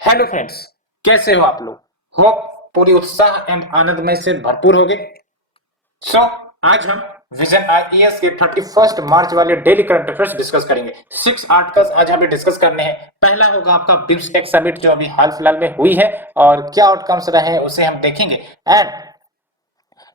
Hello friends, कैसे हो आप लोग। होप पूरी उत्साह एवं आनंदमय से भरपूर होगे। सो आज हम विजन आईएएस के 31 मार्च वाले डेली करंट अफेयर्स डिस्कस करेंगे। 6 आर्टिकल्स आज हमें डिस्कस करने हैं। पहला होगा आपका बिम्स्टेक समिट जो अभी हाल फिलहाल में हुई है और क्या आउटकम्स रहे हैं उसे हम देखेंगे। एंड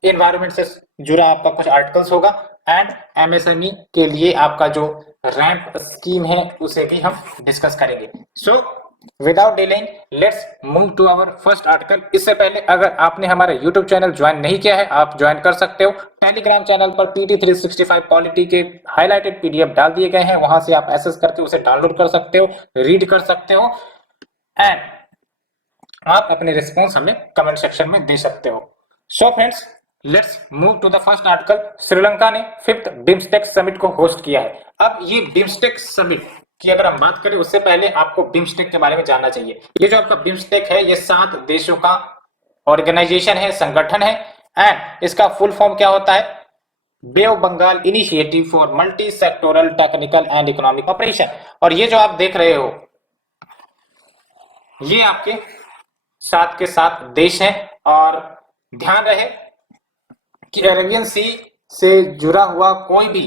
इन्वायरमेंट से जुड़ा आपका कुछ आर्टिकल्स होगा एंड एमएसएमई के लिए आपका जो रैंप स्कीम है उसे भी हम डिस्कस करेंगे। So without delaying let's move to our first article. इससे पहले अगर आपने हमारा यूट्यूब चैनल ज्वाइन नहीं किया है आप ज्वाइन कर सकते हो। टेलीग्राम चैनल पर PT365 पॉलिटी के हाईलाइटेड पीडीएफ डाल दिए गए हैं, वहां से आप एक्सेस करके उसे डाउनलोड कर सकते हो, रीड कर सकते हो एंड आप अपने रिस्पॉन्स हमें कमेंट सेक्शन में दे सकते हो। So friends, let's move to the first article. Sri Lanka ने 5th बिम्स्टेक समिट को होस्ट किया है। अब ये बिम्स्टेक समिट की अगर हम बात करें उससे पहले आपको बिम्स्टेक के बारे में जानना चाहिए। ये जो आपका बिम्स्टेक है ये 7 देशों का ऑर्गेनाइजेशन है, संगठन है एंड इसका फुल फॉर्म क्या होता है? Bay of Bengal initiative for multi sectoral technical and economic operation. और ये जो आप देख रहे हो ये आपके 7 के 7 देश हैं और ध्यान रहे कि अरेबियन सी से जुड़ा हुआ कोई भी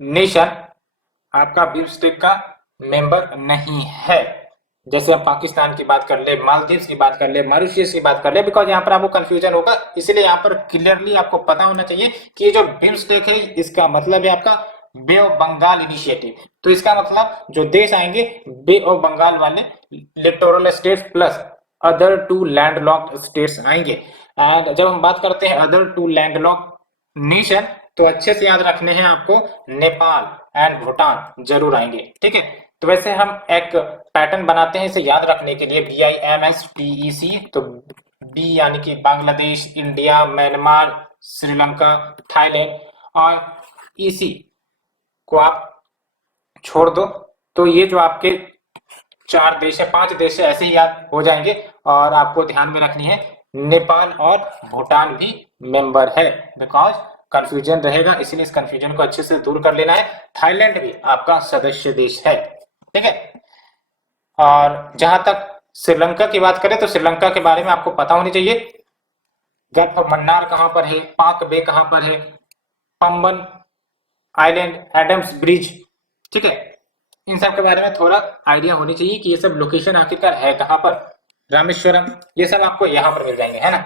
नेशन आपका बिम्स्टेक का मेंबर नहीं है। जैसे हम पाकिस्तान की बात कर ले, मालदीव्स की बात कर ले, मॉरिशस की बात कर ले, बिकॉज यहाँ पर आपको कंफ्यूजन होगा, इसलिए यहाँ पर क्लियरली आपको पता होना चाहिए कि ये जो बिम्स्टेक है इसका मतलब है आपका बे ऑफ बंगाल इनिशिएटिव। तो इसका मतलब जो देश आएंगे बे ऑफ बंगाल वाले littoral states plus other 2 landlocked states आएंगे। एंड जब हम बात करते हैं अदर 2 लैंडलॉक्ड नेशन तो अच्छे से याद रखने हैं आपको, नेपाल एंड भूटान जरूर आएंगे। ठीक है, तो वैसे हम एक पैटर्न बनाते हैं इसे याद रखने के लिए, BIMSTEC। तो बी यानी कि Bangladesh, India, Myanmar, Sri Lanka, Thailand और EC को आप छोड़ दो तो ये जो आपके 4 देश है, 5 देश है, ऐसे ही याद हो जाएंगे। और आपको ध्यान में रखनी है नेपाल और भूटान भी मेंबर है, बिकॉज कंफ्यूजन रहेगा, इसलिए इस कंफ्यूजन को अच्छे से दूर कर लेना है। थाईलैंड भी आपका सदस्य देश है। ठीक है, और जहां तक श्रीलंका की बात करें तो श्रीलंका के बारे में आपको पता होनी चाहिए। गल्फ ऑफ मन्नार कहां पर है, पाक बे कहां पर है, पंबन आइलैंड, एडम्स ब्रिज। ठीक है, इन सब के बारे में थोड़ा आइडिया होनी चाहिए कि ये सब लोकेशन आखिरकार है कहां पर। रामेश्वरम, ये सब आपको यहाँ पर मिल जाएंगे, है ना।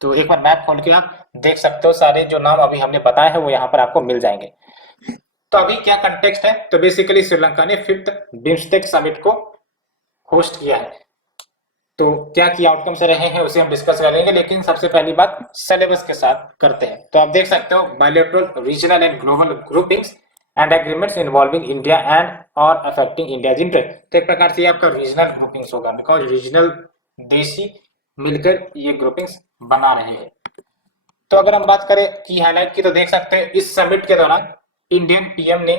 तो एक बार मैप खोल के आप देख सकते हो, सारे जो नाम अभी हमने बताए हैं वो यहाँ पर आपको मिल जाएंगे। तो अभी क्या कंटेक्स्ट है, तो बेसिकली श्रीलंका ने 5th बिम्स्टेक समिट को होस्ट किया है। तो क्या की आउटकम्स रहे हैं उसे हम डिस्कस करेंगे, लेकिन सबसे पहली बात सिलेबस के साथ करते हैं। तो आप देख सकते हो bilateral, regional and global groupings and agreements involving India and और अफेक्टिंग इंडियाज इंटरेस्ट। तो एक प्रकार से आपका रीजनल ग्रुपिंग्स होगा, बिकॉज रीजनल देश ही मिलकर ये ग्रुपिंग्स बना रहे हैं। तो अगर हम बात करें की हाईलाइट की तो देख सकते हैं इस समिट के दौरान इंडियन PM ने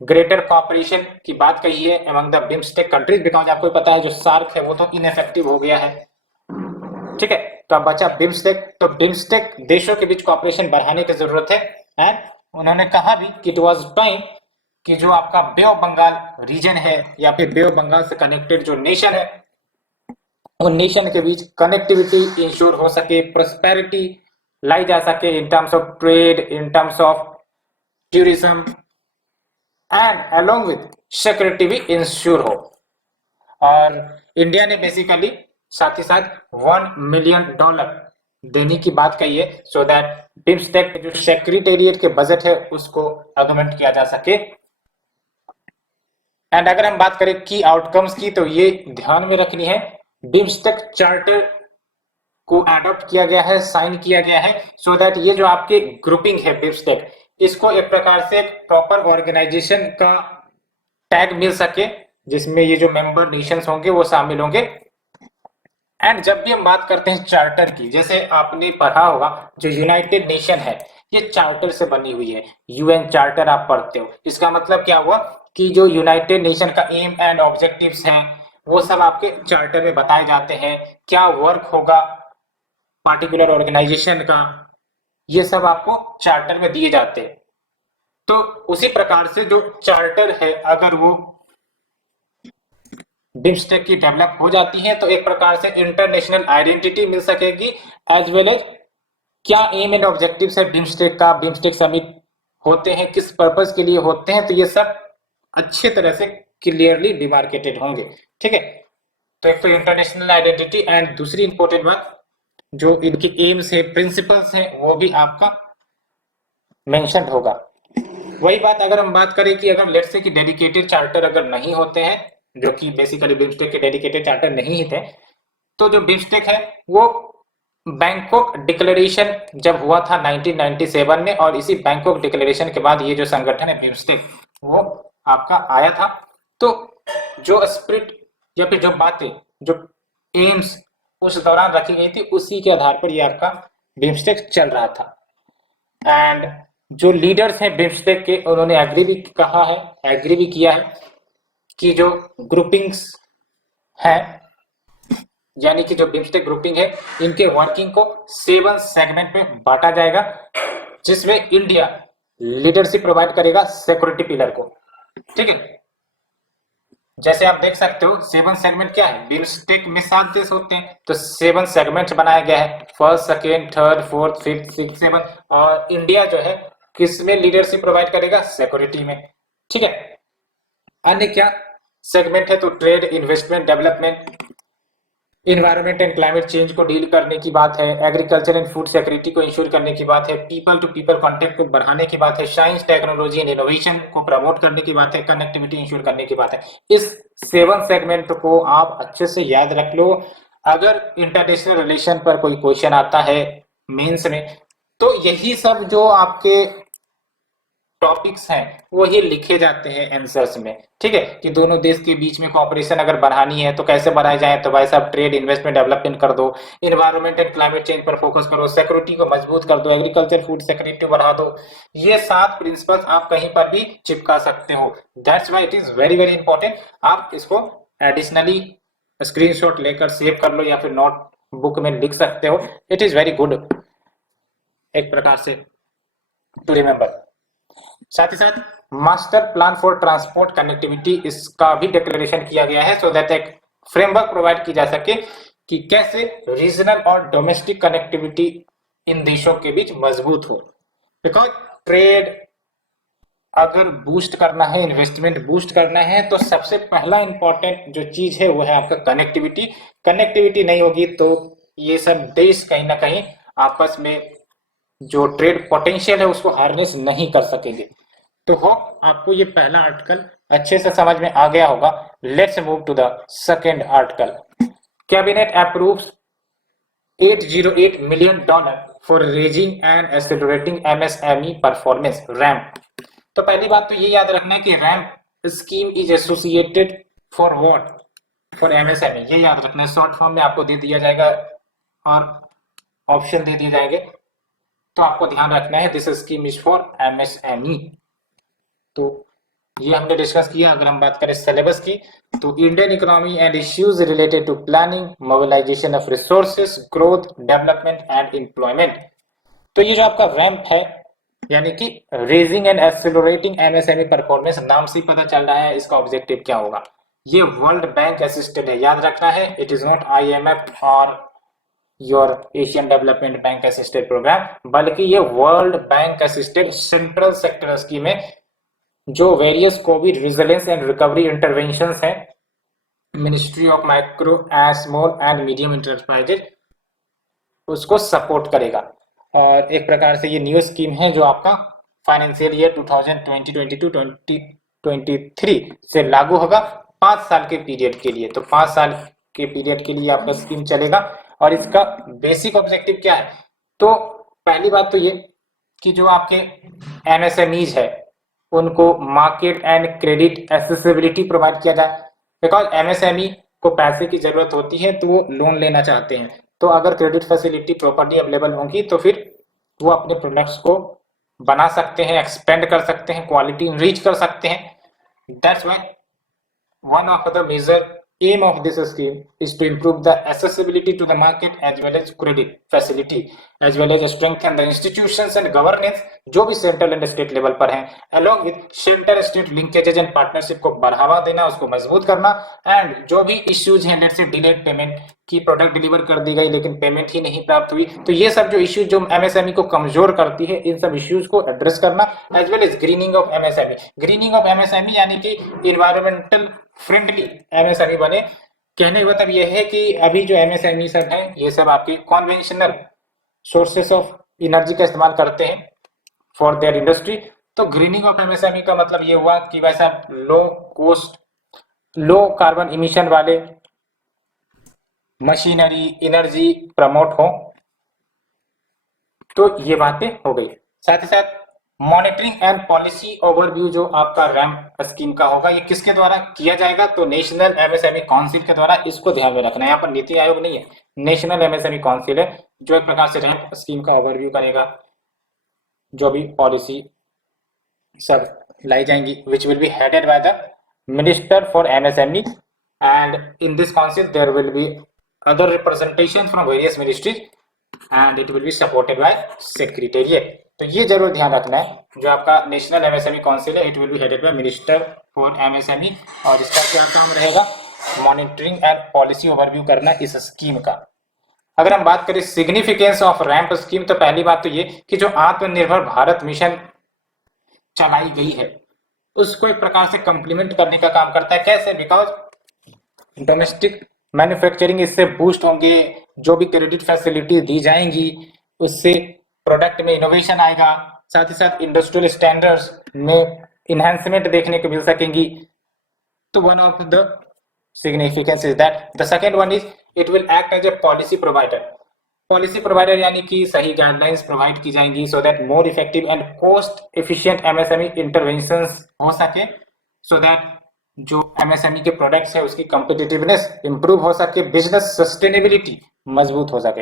ग्रेटर कॉपरेशन की बात कही है among the BIMSTEC countries, because आपको पता है जो सार्क है वो तो इनइफेक्टिव हो गया है। ठीक है, तो अब बचा बिम्स्टेक। तो बिम्स्टेक देशों के बीच कॉपरेशन बढ़ाने की जरूरत है एंड उन्होंने कहा भी कि इट वाज टाइम कि जो आपका बे ऑफ बंगाल रीजन है या फिर बे ऑफ बंगाल से कनेक्टेड जो नेशन है उन नेशन के बीच कनेक्टिविटी इंश्योर हो सके, प्रोस्पेरिटी लाई जा सके in terms of trade, in terms of tourism and along with security भी इंश्योर हो। और इंडिया ने बेसिकली साथ ही साथ $1 मिलियन देने की बात कही है, सो दैट बिम्स्टेक जो सेक्रेटेरिएट के बजट है उसको अगमेंट किया जा सके। एंड अगर हम बात करें की आउटकम्स की तो ये ध्यान में रखनी है, बिम्स्टेक चार्टर को एडॉप्ट किया गया है, साइन किया गया है, सो दैट ये जो आपके ग्रुपिंग है बिम्स्टेक इसको एक प्रकार से एक प्रॉपर ऑर्गेनाइजेशन का टैग मिल सके जिसमें ये जो मेंबर नेशंस होंगे वो शामिल होंगे। एंड जब भी हम बात करते हैं चार्टर की, जैसे आपने पढ़ा होगा जो यूनाइटेड नेशन है ये चार्टर से बनी हुई है, UN चार्टर आप पढ़ते हो। इसका मतलब क्या हुआ कि जो यूनाइटेड नेशन का एम एंड ऑब्जेक्टिव्स हैं वो सब आपके चार्टर में बताए जाते हैं, क्या वर्क होगा पार्टिकुलर ऑर्गेनाइजेशन का, ये सब आपको चार्टर में दिए जाते हैं। तो उसी प्रकार से जो चार्टर है अगर वो बिम्स्टेक की डेवलप हो जाती है तो एक प्रकार से इंटरनेशनल आइडेंटिटी मिल सकेगी, एज वेल एज क्या एम एंड ऑब्जेक्टिव है बिम्स्टेक का, बिम्स्टेक समिट होते हैं किस पर्पज के लिए होते हैं, तो ये सब अच्छे तरह से क्लियरली डिमार्केटेड होंगे। ठीक है, तो एक तो इंटरनेशनल आइडेंटिटी एंड दूसरी इंपॉर्टेंट बात जो इनकी एम्स है, प्रिंसिपल्स है, वो भी आपका मेंशन होगा। वही बात अगर हम बात करें कि अगर लेट्स से कि डेडिकेटेड चार्टर अगर नहीं होते हैं, जो कि बेसिकली बिम्स्टेक के डेडिकेटेड चार्टर नहीं ही थे, तो जो बिम्स्टेक है वो बैंकॉक डिक्लेरेशन जब हुआ था 1997 में, और इसी बैंकॉक डिक्लेरेशन के बाद ये जो संगठन है बिम्स्टेक वो आपका आया था। तो जो स्पिरिट या फिर जो बातें, जो एम्स उस दौरान रखी गई थी, उसी के आधार पर ये आपका बिम्स्टेक चल रहा था। एंड जो लीडर्स हैं बिम्स्टेक के, उन्होंने एग्री भी कहा है, एग्री भी किया है कि जो ग्रुपिंग्स है, यानी कि जो बिम्स्टेक ग्रुपिंग है, इनके वर्किंग को 7 सेगमेंट में बांटा जाएगा, जिसमें इंडिया लीडरशिप प्रोवाइड करेगा सिक्योरिटी पिलर को। ठीक है, जैसे आप देख सकते हो 7 सेगमेंट क्या है, बिम्स्टेक में 7 देश होते हैं तो 7 सेगमेंट बनाया गया है, first, second, third, fourth, fifth, six, 7, और इंडिया जो है किसमें लीडरशिप प्रोवाइड करेगा, सिक्योरिटी में। ठीक है, अन्य क्या सेगमेंट है, तो trade, investment, development, environment and climate change को डील करने की बात है, एग्रीकल्चर एंड फूड सिक्योरिटी को इंश्योर करने की बात है, पीपल टू पीपल कॉन्टेक्ट को बढ़ाने की बात है, साइंस, टेक्नोलॉजी एंड इनोवेशन को प्रमोट करने की बात है, कनेक्टिविटी इंश्योर करने की बात है। इस 7 सेगमेंट को आप अच्छे से याद रख लो। अगर इंटरनेशनल रिलेशन पर कोई क्वेश्चन आता है मेंस में, तो यही सब जो आपके टॉपिक्स हैं वही लिखे जाते हैं आंसर्स में। ठीक है, कि दोनों देश के बीच में कोऑपरेशन अगर बढ़ानी है तो कैसे बढ़ाई जाए, तो भाई साहब ट्रेड, इन्वेस्टमेंट, डेवलपमेंट कर दो, इन्वायरमेंट एंड क्लाइमेट चेंज पर फोकस करो, सिक्योरिटी को मजबूत कर दो, एग्रीकल्चर फूड सिक्योरिटी बढ़ा दो। ये 7 प्रिंसिपल्स आप कहीं पर भी चिपका सकते हो। That's why it is very very important. आप इसको एडिशनली स्क्रीनशॉट लेकर सेव कर लो या फिर नोट बुक में लिख सकते हो। इट इज वेरी गुड एक प्रकार से टू रिमेम्बर। साथ ही साथ master plan for transport connectivity, इसका भी डिक्लेरेशन किया गया है, सो दैट एक फ्रेमवर्क प्रोवाइड की जा सके कि कैसे रीजनल और डोमेस्टिक कनेक्टिविटी इन देशों के बीच मजबूत हो। बिकॉज ट्रेड अगर बूस्ट करना है, इन्वेस्टमेंट बूस्ट करना है, तो सबसे पहला इंपॉर्टेंट जो चीज है वो है आपका कनेक्टिविटी। कनेक्टिविटी नहीं होगी तो ये सब देश कहीं ना कहीं आपस में जो ट्रेड पोटेंशियल है उसको हार्नेस नहीं कर सकेंगे। तो होप आपको ये पहला आर्टिकल अच्छे से समझ में आ गया होगा। Let's move to the second article. Cabinet approves $808 million for raising and accelerating MSME performance, RAMP. तो पहली बात तो ये याद रखना है कि RAMP scheme is associated for what, for MSME. ये याद रखना है, शॉर्ट फॉर्म में आपको दे दिया जाएगा और ऑप्शन दे दिए जाएंगे, तो आपको ध्यान रखना है this scheme is for MSME. तो ये हमने डिस्कस किया। अगर हम बात करें सिलेबस की, तो Indian economy and issues related to planning, mobilisation of resources, growth, development and employment. तो ये जो आपका रैम्प है, यानी कि raising and accelerating MSME performance, नाम से ही पता चल रहा है इसका ऑब्जेक्टिव क्या होगा। ये वर्ल्ड बैंक असिस्टेड है, याद रखना है। इट इज नॉट आईएमएफ और your Asian development bank assisted program, बल्कि ये world bank assisted central sector scheme है, जो various covid resilience and recovery interventions हैं, ministry of micro and small and medium enterprises उसको सपोर्ट करेगा। और एक प्रकार से ये न्यू स्कीम है जो आपका फाइनेंशियल ईयर 2020-2023 से लागू होगा 5 साल के पीरियड के लिए। तो 5 साल के पीरियड के लिए आपका स्कीम चलेगा। और इसका बेसिक ऑब्जेक्टिव क्या है, तो पहली बात तो ये कि जो आपके एमएसएमईज है उनको market and credit accessibility provide किया जाए। बिकॉज एमएसएमई को पैसे की जरूरत होती है तो वो लोन लेना चाहते हैं, तो अगर क्रेडिट फैसिलिटी प्रॉपर्ली अवेलेबल होगी तो फिर वो अपने प्रोडक्ट्स को बना सकते हैं, एक्सपेंड कर सकते हैं, क्वालिटी इनरीच कर सकते हैं। That's why one of the major aim of this scheme is to improve the accessibility to the market as well as credit facility as well as strengthen the institutions and governance जो भी central and state level पर हैं, along with central state linkages and partnership को बढ़ावा देना, उसको मजबूत करना, एंड जो भी इश्यूज हैं, लेट्स से डिलेड पेमेंट की, प्रोडक्ट डिलीवर कर दी गई लेकिन पेमेंट ही नहीं प्राप्त हुई, तो ये सब जो इश्यूज जो एमएसएमई को कमजोर करती है, इन सब इश्यूज को एड्रेस करना, as well as greening of MSME. Greening of MSME यानी कि इन्वायरमेंटल फ्रेंडली एमएसएमई बने। कहने का मतलब यह है कि अभी जो एमएसएमई सब है, ये सब आपके कॉन्वेंशनल सोर्सेस ऑफ एनर्जी का इस्तेमाल करते हैं फॉर देयर इंडस्ट्री। तो ग्रीनिंग ऑफ एमएसएमई का मतलब ये हुआ कि वैसा low cost, low carbon emission वाले मशीनरी, एनर्जी प्रमोट हो। तो ये बातें हो गई। साथ ही साथ मॉनिटरिंग एंड पॉलिसी ओवरव्यू जो आपका रैम्प स्कीम का होगा, ये किसके द्वारा किया जाएगा? तो नेशनल एमएसएमई काउंसिल के द्वारा। इसको ध्यान में रखना है, यहाँ पर नीति आयोग नहीं है, नेशनल एमएसएमई काउंसिल है जो एक प्रकार से रैम्प स्कीम का ओवरव्यू करेगा, जो भी पॉलिसी सब लाई जाएंगी, which will be headed by the Minister for MSME, and in this council there will be other representation from various ministries and it will be supported by secretariat। तो ये जरूर ध्यान रखना है, जो आपका नेशनल एमएसएमई काउंसिल है, it will be headed by minister for MSME, और इसका क्या काम रहेगा? मॉनिटरिंग एंड पॉलिसी ओवरव्यू करना इस स्कीम का। अगर हम बात करें सिग्निफिकेंस ऑफ रैम्प स्कीम, तो पहली बात तो ये कि जो आत्मनिर्भर भारत मिशन चलाई गई है, उसको एक प्रकार से कंप्लीमेंट करने का काम करता है। कैसे? बिकॉज डोमेस्टिक मैन्युफैक्चरिंग इससे बूस्ट होंगे, जो भी क्रेडिट फैसिलिटी दी जाएंगी उससे प्रोडक्ट में इनोवेशन आएगा, साथ ही साथ इंडस्ट्रियल स्टैंडर्ड्स में इन्हांसमेंट देखने को मिल सकेंगी। तो one of the significance is that. The second one is it will act as a policy provider. Policy provider यानी कि सही गाइडलाइंस प्रोवाइड की जाएंगी so that more effective and cost efficient MSME interventions हो सके, सो दैट जो MSME के products है उसकी कॉम्पिटिटिवनेस इंप्रूव हो सके, बिजनेस सस्टेनेबिलिटी मजबूत हो सके,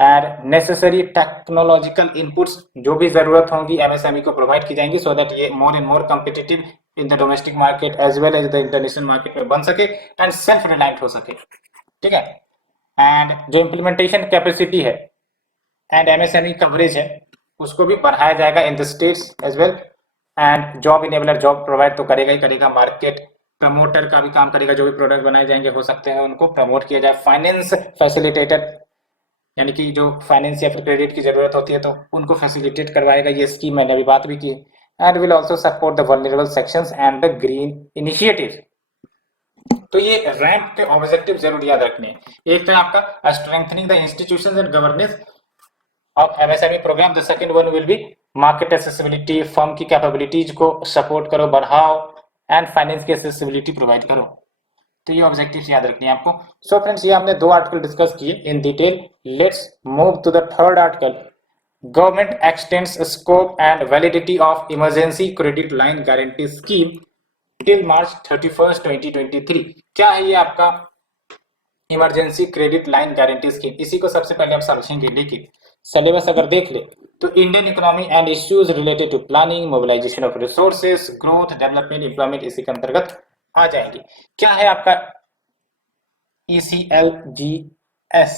एंड नेसेसरी टेक्नोलॉजिकल इनपुट्स जो भी जरूरत होंगी एमएसएमई को प्रोवाइड की जाएंगी, सो दैट ये more and more competitive in the domestic market as well as the international market में बन सके एंड सेल्फ रिलायंट हो सके। ठीक है। एंड जो इम्प्लीमेंटेशन कैपेसिटी है एंड एमएसएमई कवरेज है, उसको भी बढ़ाया जाएगा in the states as well, and job enabler job provide तो करेगा ही करेगा, मार्केट प्रमोटर का भी काम करेगा, जो भी प्रोडक्ट बनाए जाएंगे हो सकते हैं उनको प्रमोट किया जाए, फाइनेंस फैसिलिटेटर यानी कि जो फाइनेंस या फिर क्रेडिट की जरूरत होती है तो उनको फैसिलिटेट करवाएगा ये स्कीम, मैंने अभी बात भी की, and will also support the vulnerable sections and the green initiatives. तो ये रैंप के ऑब्जेक्टिव जरूर याद रखने हैं। एक तो आपका strengthening the institutions and governance of MSME programme, the second one will be market accessibility, firm की कैपेबिलिटीज को सपोर्ट करो, बढ़ाओ, एंड फाइनेंस की एक्सेसिबिलिटी प्रोवाइड करो। तो ये ऑब्जेक्टिव्स याद रखनी है आपको। सो फ्रेंड्स, ये हमने 2 आर्टिकल डिस्कस किए in detail. Let's move to the third article, government extends scope and validity of emergency credit line guarantee scheme till March 31, 2023। क्या है ये आपका emergency credit line guarantee scheme? इसी को सबसे पहले आप समझेंगे, लेकिन सिलेबस अगर देख ले तो Indian economy and issues related to planning, mobilisation of resources, growth, development, employment इसी के अंतर्गत आ जाएंगे। क्या है आपका ECLGS?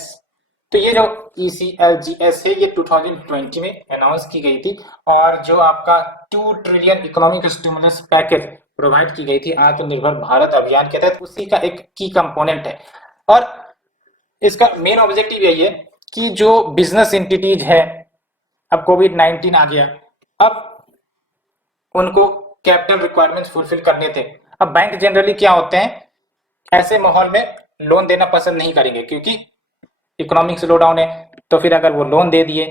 तो ये जो ECLGS है ये 2020 में अनाउंस की गई थी, और जो आपका 2 trillion economic stimulus package provide की गई थी आत्मनिर्भर भारत अभियान के तहत, उसी का एक की कंपोनेंट है। और इसका मेन ऑब्जेक्टिव यही है कि जो बिजनेस एंटिटीज है, अब कोविड-19 आ गया, अब उनको कैपिटल रिक्वायरमेंट्स फुलफिल करने थे। अब बैंक जनरली क्या होते हैं, ऐसे माहौल में लोन देना पसंद नहीं करेंगे, क्योंकि इकोनॉमिक स्लो डाउन है, तो फिर अगर वो लोन दे दिए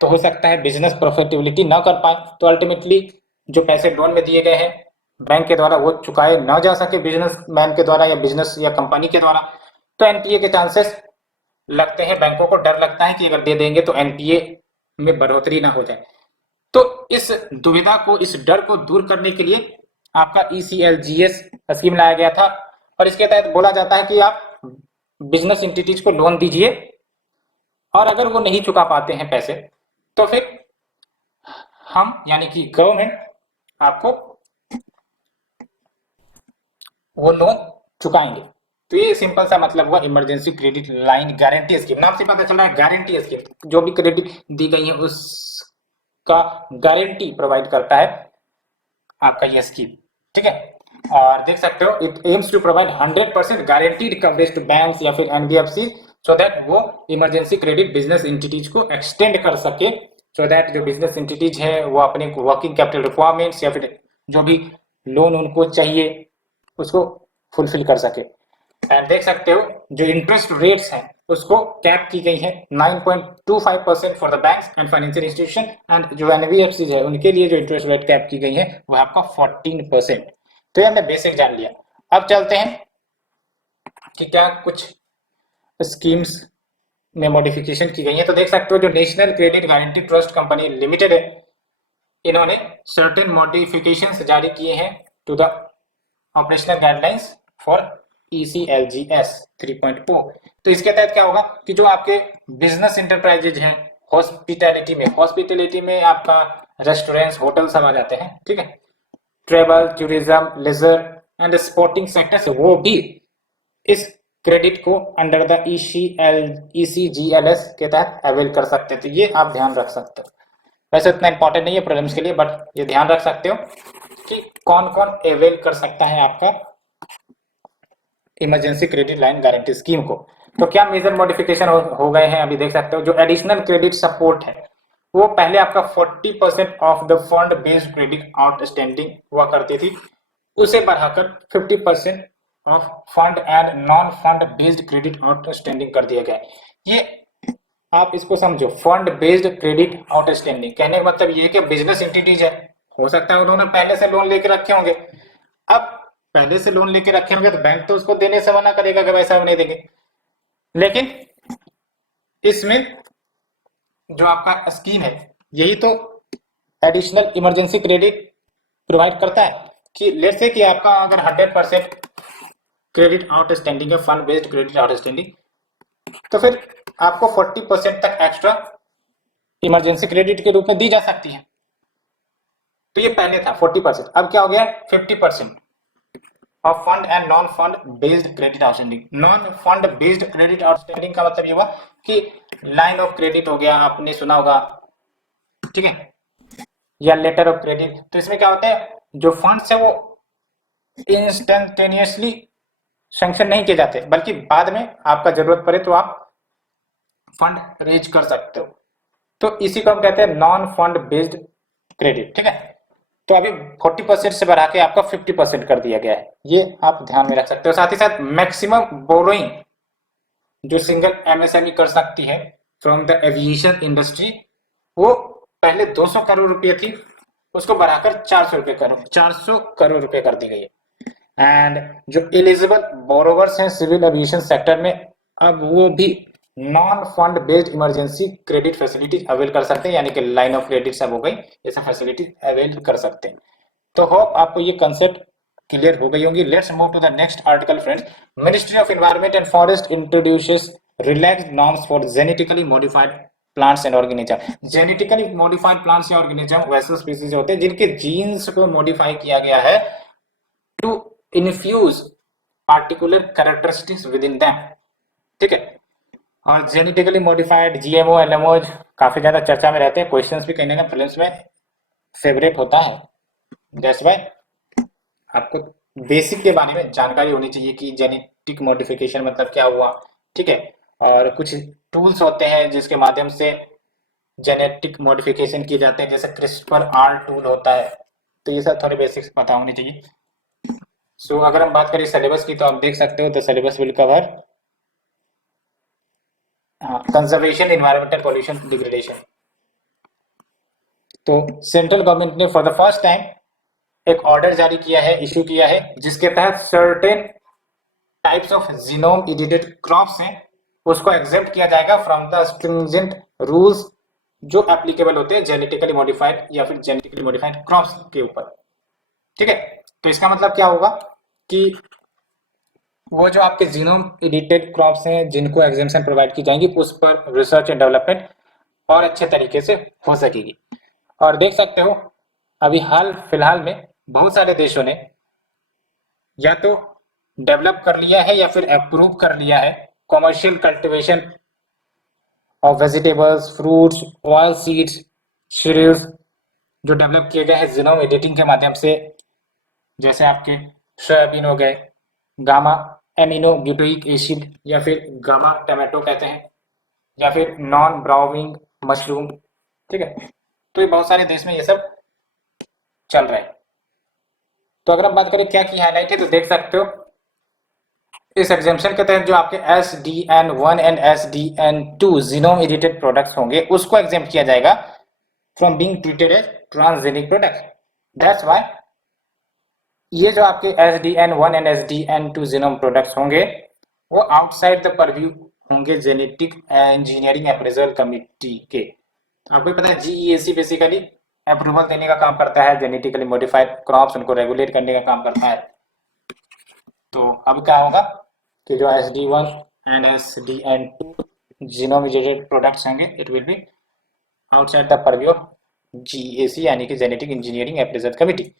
तो हो सकता है बिजनेस प्रॉफिटेबिलिटी ना कर पाए, तो अल्टीमेटली जो पैसे लोन में दिए गए हैं बैंक के द्वारा वो चुकाए ना जा सके बिजनेसमैन के द्वारा या बिजनेस या कंपनी के द्वारा, तो एनपीए के चांसेस लगते हैं। बैंकों को डर लगता है कि अगर दे देंगे तो एनपीए में बढ़ोतरी ना हो जाए। तो इस दुविधा को, इस डर को दूर करने के लिए आपका ECLGS स्कीम लाया गया था, और इसके तहत बोला जाता है कि आप बिजनेस एंटिटीज को लोन दीजिए, और अगर वो नहीं चुका पाते हैं पैसे तो फिर हम यानी कि गवर्नमेंट आपको वो लोन चुकाएंगे। तो ये सिंपल सा मतलब हुआ emergency credit line guarantee scheme. नाम से पता चल रहा है गारंटी स्कीम, जो भी क्रेडिट दी गई है उसका गारंटी प्रोवाइड करता है आपका ये स्कीम, ठीक है। और देख सकते हो it aims to provide 100% guaranteed coverage to banks या फिर एनबीएफसी, सो दैट वो इमरजेंसी क्रेडिट बिजनेस एंटिटीज को एक्सटेंड कर सके, सो दैट जो बिजनेस एंटिटीज है वो अपने वर्किंग कैपिटल रिक्वायरमेंट्स या फिर जो भी लोन उनको चाहिए उसको फुलफिल कर सके। एंड देख सकते हो जो इंटरेस्ट रेट्स हैं उसको कैप की गई है 9.25% for the banks and financial institution, and जो एनबीएफसी है उनके लिए जो इंटरेस्ट रेट कैप की गई है वो आपका 14%। तो ये हमने बेसिक जान लिया। अब चलते हैं कि क्या कुछ स्कीम्स में मॉडिफिकेशन की गई है। तो देख सकते हो जो national credit guarantee trust company limited है, इन्होंने सर्टेन मॉडिफिकेशंस जारी किए हैं to the operational guidelines for ECLGS 3.0। तो इसके तहत क्या होगा कि जो आपके बिजनेस इंटरप्राइजेज हैं हॉस्पिटैलिटी में आपका रेस्टोरेंट्स होटल सब आ जाते हैं, ठीक है। Travel tourism leisure and sporting sectors वो भी इस क्रेडिट को अंडर द ECGLS के तहत अवेल कर सकते हैं। तो ये आप ध्यान रख सकते हो। वैसे इतना इंपॉर्टेंट नहीं है प्रीलिम्स के लिए, बट ये ध्यान रख सकते हो कि कौन कौन अवेल कर सकता है आपका emergency credit line guarantee scheme को। तो क्या मेजर मॉडिफिकेशन हो गए हैं अभी देख सकते हो। जो एडिशनल क्रेडिट सपोर्ट है वो पहले आपका 40% of the fund based credit outstanding हुआ करती थी, उसे बढ़ाकर 50% of fund and non fund based credit outstanding कर दिया गया। ये आप इसको समझो, फंड बेस्ड क्रेडिट आउटस्टैंडिंग कहने का मतलब ये है कि बिजनेस एंटिटीज है, हो सकता है उन्होंने पहले से लोन लेके रखे होंगे। अब पहले से लोन लेके रखे होंगे तो बैंक तो उसको देने से मना करेगा कि वैसा नहीं देंगे, लेकिन इसमें जो आपका स्कीम है यही तो एडिशनल इमरजेंसी क्रेडिट प्रोवाइड करता है कि लेट्स से कि आपका अगर 100% क्रेडिट आउटस्टैंडिंग है, फंड बेस्ड क्रेडिट आउटस्टैंडिंग, तो फिर आपको 40% तक एक्स्ट्रा इमरजेंसी क्रेडिट के रूप में दी जा सकती है। तो ये पहले था 40%, अब क्या हो गया 50% of fund and non fund based credit outstanding. Non fund based credit outstanding का मतलब ये हुआ कि लाइन ऑफ क्रेडिट हो गया, आपने सुना होगा, ठीक है, या लेटर ऑफ क्रेडिट। तो इसमें क्या होता है जो फंड्स है वो इंस्टेंटेनियसली सैंक्शन नहीं किए जाते, बल्कि बाद में आपका जरूरत पड़े तो आप फंड रेज कर सकते हो। तो इसी को हम कहते हैं नॉन फंड बेस्ड क्रेडिट, ठीक है। तो अभी 40% से बढ़ा के आपका 50% कर दिया गया है, ये आप ध्यान में रख सकते हो। साथ ही साथ मैक्सिमम बोरोइंग जो सिंगल एमएसएमई कर सकती है फ्रॉम द एविएशन इंडस्ट्री, वो पहले 200 करोड़ रुपए थी, उसको बढ़ाकर 400 करोड़ रुपए कर दी गई है। एंड जो एलिजिबल बोरोवर्स हैं सिविल एविएशन सेक्टर में, अब वो भी non fund based emergency credit facility avail कर सकते हैं, यानी कि लाइन ऑफ क्रेडिट सब हो गई, ये सब फैसिलिटी अवेल कर सकते हैं। तो होप आपको ये कंसेप्ट क्लियर हो गई होंगी। Let's move to the next article friends. Ministry of environment and forest introduces relaxed norms for genetically modified plants and organism. Genetically modified plants या ऑर्गेनिज्म वैसे स्पीसीज होते हैं जिनके जीन्स को मॉडिफाई किया गया है to infuse particular characteristics within them, ठीक है। और जेनेटिकली मॉडिफाइड जीएमओ एलएमओ काफी ज्यादा चर्चा में रहते हैं, क्वेश्चंस भी कहीं ना कहीं प्रीलिम्स में फेवरेट होता है। दैट्स व्हाई आपको बेसिक के बारे में जानकारी होनी चाहिए कि जेनेटिक मॉडिफिकेशन मतलब क्या हुआ, ठीक है। और कुछ टूल्स होते हैं जिसके माध्यम से जेनेटिक मॉडिफिकेशन किए जाते हैं, जैसे CRISPR-R टूल होता है। तो ये सब थोड़े बेसिक्स पता होने चाहिए। सो अगर हम बात करें सिलेबस की तो आप देख सकते हो the syllabus will cover conservation environmental pollution degradation. तो सेंट्रल गवर्नमेंट ने फॉर द फर्स्ट टाइम एक ऑर्डर जारी किया है, इशू किया है, जिसके तहत certain types of genome edited crops हैं उसको एग्जेप्ट किया जाएगा फ्रॉम द स्ट्रिंजेंट रूल्स जो एप्लीकेबल होते हैं जेनेटिकली मॉडिफाइड या फिर जेनेटिकली मॉडिफाइड क्रॉप्स के ऊपर, ठीक है। तो इसका मतलब क्या होगा कि वो जो आपके जीनोम एडिटेड क्रॉप्स हैं जिनको एग्जेम्पशन प्रोवाइड की जाएंगी उस पर रिसर्च एंड डेवलपमेंट और अच्छे तरीके से हो सकेगी। और देख सकते हो अभी हाल फिलहाल में बहुत सारे देशों ने या तो डेवलप कर लिया है या फिर अप्रूव कर लिया है commercial cultivation of vegetables, fruits, oil seeds, cereals जो डेवलप किए गए हैं जीनोम एडिटिंग के माध्यम से, जैसे आपके सोयाबीन हो गए, गामा एमिनो ब्यूटोइक एसिड या फिर गामा टमाटो कहते हैं, या फिर नॉन ब्राउनिंग मशरूम। ठीक है, तो ये बहुत सारे देश में ये सब चल रहा है। तो अगर हम बात करें क्या की हाईलाइट है, तो देख सकते हो इस एग्जामेशन के तहत जो आपके SDN1 and SDN2 genome edited products होंगे उसको एग्जाम किया जाएगा from being treated as transgenic product. That's why ये जो आपके SDN1 and SDN2 genome products होंगे वो आउटसाइड द परव्यू होंगे जेनेटिक इंजीनियरिंग अप्रेजल कमिटी के। आपको पता है GEAC बेसिकली अप्रूवल देने का काम करता है, जेनेटिकली मॉडिफाइड क्रॉप्स उनको रेगुलेट करने का काम करता है। तो अब क्या होगा कि जो SD1 and SDN2 genome edited products होंगे it will be outside the purview of GEAC यानी कि जेनेटिक इंजीनियरिंग अप्रेजल कमिटी।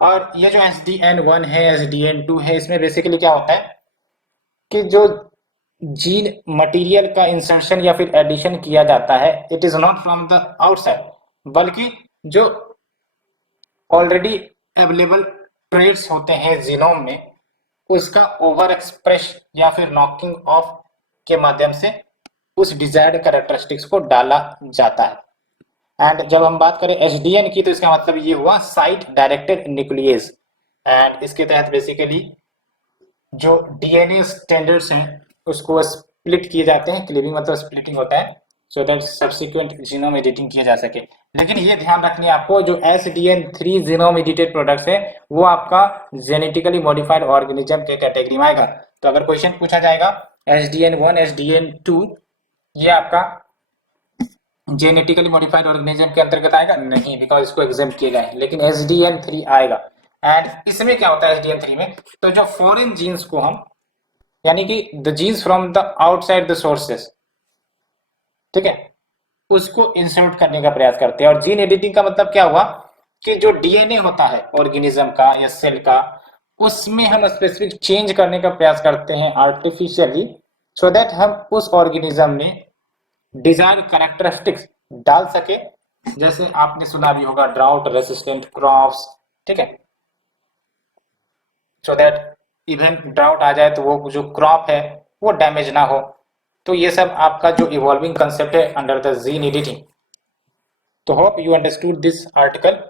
और ये जो SDN1 है, SDN2 है, इसमें बेसिकली क्या होता है कि जो जीन मटेरियल का इंसर्शन या फिर एडिशन किया जाता है it is not from the outside, बल्कि जो ऑलरेडी अवेलेबल ट्रेड्स होते हैं जीनोम में उसका ओवर एक्सप्रेस या फिर नॉकिंग ऑफ के माध्यम से उस डिजायर्ड कैरेक्टरिस्टिक्स को डाला जाता है। एंड जब हम बात करें SDN की तो इसका मतलब ये हुआ साइट डायरेक्टेड न्यूक्लियस। एंड इसके तहत बेसिकली जो DNA स्टैंडर्ड्स हैं उसको स्प्लिट किए जाते हैं, क्लीविंग मतलब स्प्लिटिंग होता है so that subsequent genome editing किया जा सके। लेकिन ये ध्यान रखने आपको जो SDN3 जीनोम एडिटेड प्रोडक्ट्स है वो आपका जेनेटिकली मॉडिफाइड ऑर्गेनिज्म के कैटेगरी में आएगा। तो अगर क्वेश्चन पूछा जाएगा SDN1 SDN2 ये आपका जेनेटिकली मॉडिफाइड ऑर्गेनिज्म के अंतर्गत आएगा नहीं, बिकॉज इसको एग्जाम किया गया है। लेकिन SDN3 आएगा। एंड इसमें क्या होता है SDN3 में, तो जो फॉरेन जीन्स को हम यानी कि the genes from the outside the sources, ठीक है, उसको इंसर्ट करने का प्रयास करते हैं। और जीन एडिटिंग का मतलब क्या हुआ कि जो DNA होता है ऑर्गेनिज्म का या सेल का उसमें हम स्पेसिफिक चेंज करने का प्रयास करते हैं आर्टिफिशियली, सो दैट हम उस ऑर्गेनिज्म में डिजायर कैरेक्टरिस्टिक्स डाल सके। जैसे आपने सुना भी होगा ड्राउट रेसिस्टेंट क्रॉप्स, ठीक है, सो दैट इवन ड्राउट आ जाए तो वो जो क्रॉप है वो डैमेज ना हो। तो ये सब आपका जो इवॉल्विंग कंसेप्ट है अंडर द जीन एडिटिंग। तो hope you understood this article.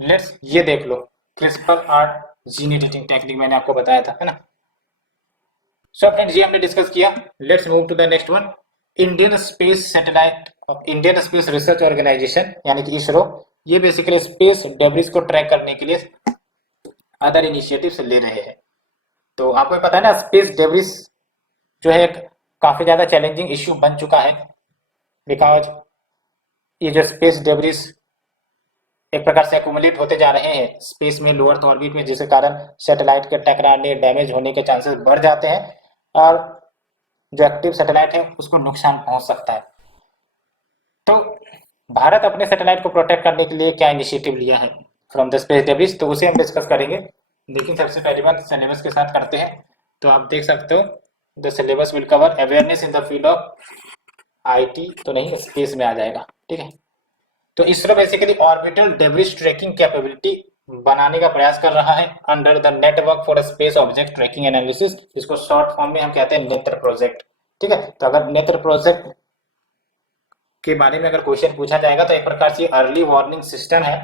Let's ये देख लो CRISPR art gene editing technique मैंने आपको बताया था, है ना। सो फ्रेंड्स ये हमने डिस्कस किया। Let's move to the next one. Indian space satellite Indian space research organisation यानी कि इसरो ये बेसिकली स्पेस डेब्रिस को ट्रैक करने के लिए अदर इनिशिएटिव्स ले रहे हैं। तो आपको पता है ना स्पेस डेब्रिस जो है काफी ज्यादा चैलेंजिंग इश्यू बन चुका है, बिकॉज ये जो स्पेस डेब्रिस एक प्रकार से एक्यूमुलेट होते जा रहे हैं स्पेस में लोअर ऑर्बिट में, जिसके कारण सैटेलाइट के टकराने डैमेज होने के चांसेस बढ़ जाते हैं और जो एक्टिव सैटेलाइट है उसको नुकसान पहुंच सकता है। तो भारत अपने सैटेलाइट को प्रोटेक्ट करने के लिए क्या इनिशिएटिव लिया है फ्रॉम द स्पेस डेब्रिस, तो उसे हम डिस्कस करेंगे। लेकिन सबसे पहली बात सिलेबस के साथ करते हैं। तो आप देख सकते हो the syllabus will cover awareness in the field of IT तो नहीं, स्पेस में आ जाएगा, ठीक है। तो ISRO basically orbital debris tracking capability बनाने का प्रयास कर रहा है under the network for space object tracking analysis, जिसको शॉर्ट फॉर्म में हम कहते हैं नेत्र प्रोजेक्ट, ठीक है। तो अगर नेत्र प्रोजेक्ट के बारे में अगर क्वेश्चन पूछा जाएगा तो एक प्रकार से अर्ली वार्निंग सिस्टम है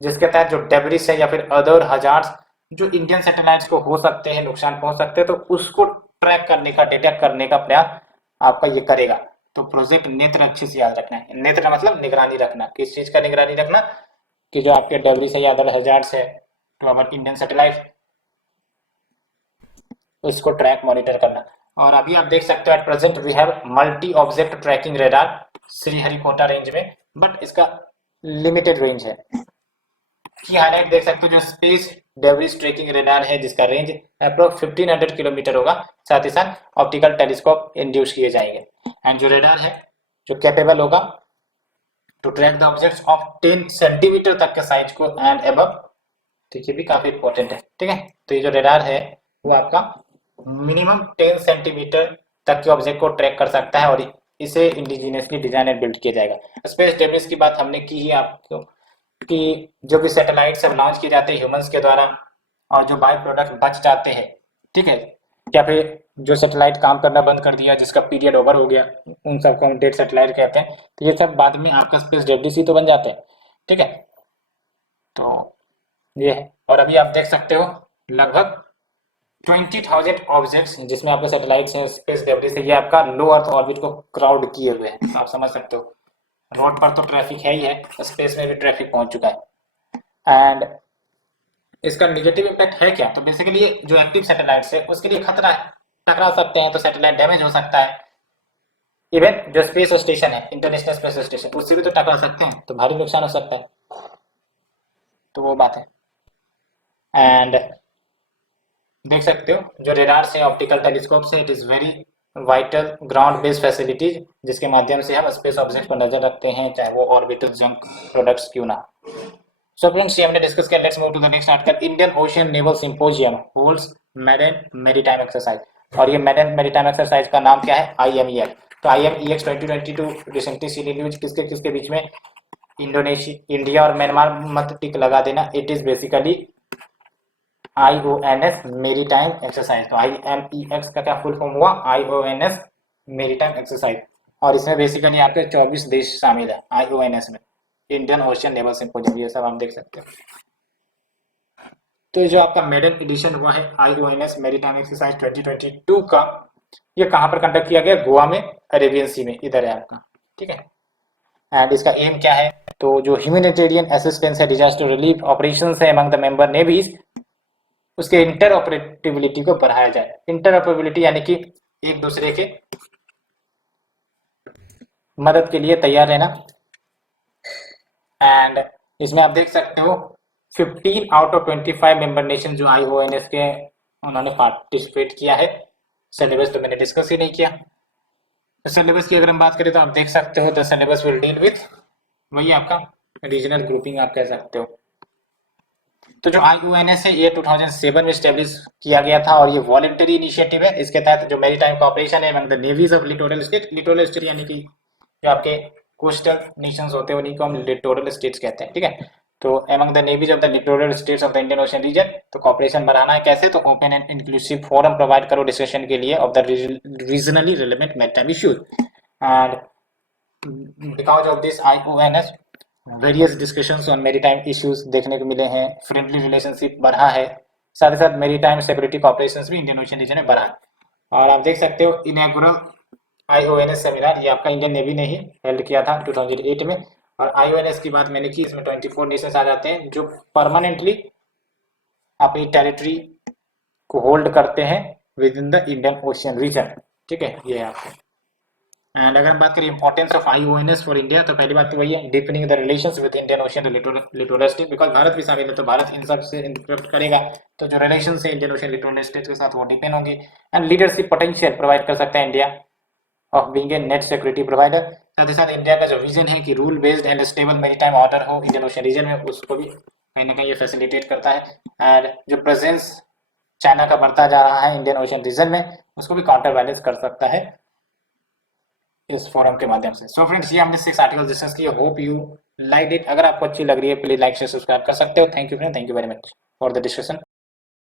जिसके तहत जो डेब्रिस है या फिर अदर हजार्ड्स जो इंडियन सैटेलाइट्स को हो सकते हैं नुकसान पहुंच सकते हैं, तो उसको ट्रैक करने का डिटेक्ट करने का प्रयास आपका ये करेगा। तो प्रोजेक्ट नेत्र अच्छे से याद रखना है। नेत्र मतलब निगरानी रखना, किस चीज का निगरानी रखना कि जो आपके डेब्रिस है या अदर हजार्ड्स है तो हमारे इंडियन सैटेलाइट उसको ट्रैक मॉनिटर करना। और अभी आप देख सकते हो at present we have multi object tracking radar Sriharikota range में, बट इसका लिमिटेड रेंज है। की हाईलाइट देख सकते हो जो स्पेस डेब्रिस ट्रैकिंग रेडार है जिसका रेंज अप्रोक्स 1500 किलोमीटर होगा, साथ ही साथ ऑप्टिकल टेलीस्कोप इंड्यूस किए जाएंगे। एंड जो रेडार है जो कैपेबल होगा to track the objects of 10 centimetre तक के साइज को एंड अबव, तो ये भी काफी इंपॉर्टेंट है, ठीक है। तो ये जो रेडार है वो आपका मिनिमम 10 सेंटीमीटर तक के ऑब्जेक्ट को ट्रैक कर सकता है और इसे इंडिजिनियसली डिजाइन एंड बिल्ड किया जाएगा। स्पेस डेब्रिस की बात हमने की ही आपको कि जो भी सैटेलाइट सब लॉन्च किए जाते हैं ह्यूमंस के द्वारा और जो बाई प्रोडक्ट बच जाते हैं, ठीक है, या फिर जो सैटेलाइट काम करना बंद कर दिया जिसका पीरियड ओवर हो गया, उन सब को हम डेड सैटेलाइट कहते हैं। तो ये सब बाद में आपका स्पेस डेब्रिस ही तो बन जाते हैं, ठीक है। तो ये है, और अभी आप देख सकते हो लगभग 20,000 ऑब्जेक्ट्स जिसमें आपके सैटेलाइट्स हैं, स्पेस डेब्रिस है, ये आपका लो अर्थ ऑर्बिट को क्राउड किए हुए हैं। आप समझ सकते हो रोड पर तो ट्रैफिक है ही है, स्पेस में भी ट्रैफिक पहुंच चुका है। एंड इसका नेगेटिव इम्पैक्ट है क्या? तो बेसिकली ये जो एक्टिव सैटेलाइट्स है उसके लिए खतरा है, टकरा सकते हैं तो सैटेलाइट डैमेज हो सकता है। इवन जो स्पेस स्टेशन है, इंटरनेशनल स्पेस स्टेशन, उससे भी तो टकरा सकते हैं, तो भारी नुकसान हो सकता है। तो वो बात है। एंड देख सकते हो जो रेडार से ऑप्टिकल टेलीस्कोप से, it is very vital ground based facilities जिसके माध्यम से हम स्पेस ऑब्जेक्ट पर नजर रखते हैं, चाहे वो ऑर्बिटल जंक प्रोडक्ट्स क्यों ना। सो फ्रेंड्स, ये हमने डिस्कस किया। Let's move to the next article. Indian ocean naval symposium holds marine maritime exercise. और ये मैरिन मेरीटाइम एक्सरसाइज का नाम क्या है? IMEX। तो IMEX 2022 रिसेंटली सीनी न्यूज किसके किसके बीच में? इंडोनेशिया, इंडिया और म्यांमार मत टिक लगा देना। It is basically IONS maritime exercise. तो IMEX का क्या फुल फॉर्म हुआ? IONS maritime exercise. और इसमें बेसिकली आपके 24 देश शामिल है IONS में, इंडियन ओशियन नेवल सिंपोजियम, ये सब आप देख सकते हो। तो जो आपका मेडल एडिशन हुआ है IONS मेरीटाइम एक्सरसाइज 2022 का, ये कहाँ पर कंडक्ट किया गया? गोवा में, अरेबियन सी में, इधर है आपका, ठीक है। एंड इसका एम क्या है? तो जो ह्यूमैनिटेरियन असिस्टेंस है, डिजास्टर रिलीफ ऑपरेशंस है अमंग द मेंबर नेवीज, उसके इंटर ऑपरेटिविलिटी को बढ़ाया जाए। इंटर ऑपरेटिविलिटी यानी कि एक दूसरे के मदद के लिए तैयार रहना। एंड इसमें आप देख सकते हो 15 आउट ऑफ 25 मेंबर नेशन जो IONS के, उन्होंने पार्टिसिपेट किया है। सिलेबस तो मैंने डिस्कस ही नहीं किया। तो सिलेबस की अगर हम बात करें तो आप देख सकते हो the syllabus will deal with, वही आपका रीजनल ग्रुपिंग आप कह सकते हो। तो जो IONS है ये 2007 में स्टेब्लिश किया गया था और ये वॉलंटरी इनिशिएटिव है। इसके तहत जो मैरीटाइम कॉपरेशन है among the navies of littoral state, littoral state यानी कि जो आपके कोस्टल नेशंस होते हैं उन्हीं को हम लिटोरल स्टेट्स कहते हैं, ठीक है। तो among the navies of the littoral states of the Indian ocean region, तो कॉपरेशन बढ़ाना है कैसे? तो open and inclusive forum provide करो डिस्कशन के लिए of the regionally relevant maritime issues. And because of this IONS various discussions on maritime issues देखने को मिले हैं, फ्रेंडली रिलेशनशिप बढ़ा है, साथ ही साथ मेरीटाइम सिक्योरिटी कॉपरेशन भी इंडियन ओशन रीजन में बढ़ा है। और आप देख सकते हो इनॉग्रल IONS सेमिनार ये आपका इंडियन नेवी ने ही हेल्ड किया था 2008 में। और IONS की बात मैंने की, इसमें 24 नेशंस आ जाते हैं जो परमानेंटली अपनी टेरिटरी को होल्ड करते हैं within the Indian ocean region, ठीक है। ये है आपको। एंड अगर हम बात करें importance of IONS for India, तो पहली बात तो वही है, deepening the relations with Indian ocean littoral state, because Bharat भी शामिल है तो भारत इन सब से इंटरेक्ट करेगा, तो जो रिलेशन है इंडियन ओशियन लिटोरल स्टेट के साथ वो डिपेंड होंगे। एंड लीडरशिप पोटेंशियल प्रोवाइड कर सकता है India of being a net security provider. साथ ही साथ इंडिया का जो विजन है कि rule based and stable maritime order हो इंडियन ओशियन रीजन में, उसको भी कहीं ना कहीं ये फैसिलिटेट करता है। एंड जो प्रेजेंस चाइना का बढ़ता जा रहा है इंडियन ओशियन रीजन में, उसको भी काउंटर बैलेंस कर सकता है इस फोरम के माध्यम से। सो फ्रेंड्स, ये हमने 6 आर्टिकल डिस्कस किए। Hope you like it. अगर आपको अच्छी लग रही है प्लीज लाइक शेयर सब्सक्राइब कर सकते हो। Thank you friend, thank you very much for the discussion.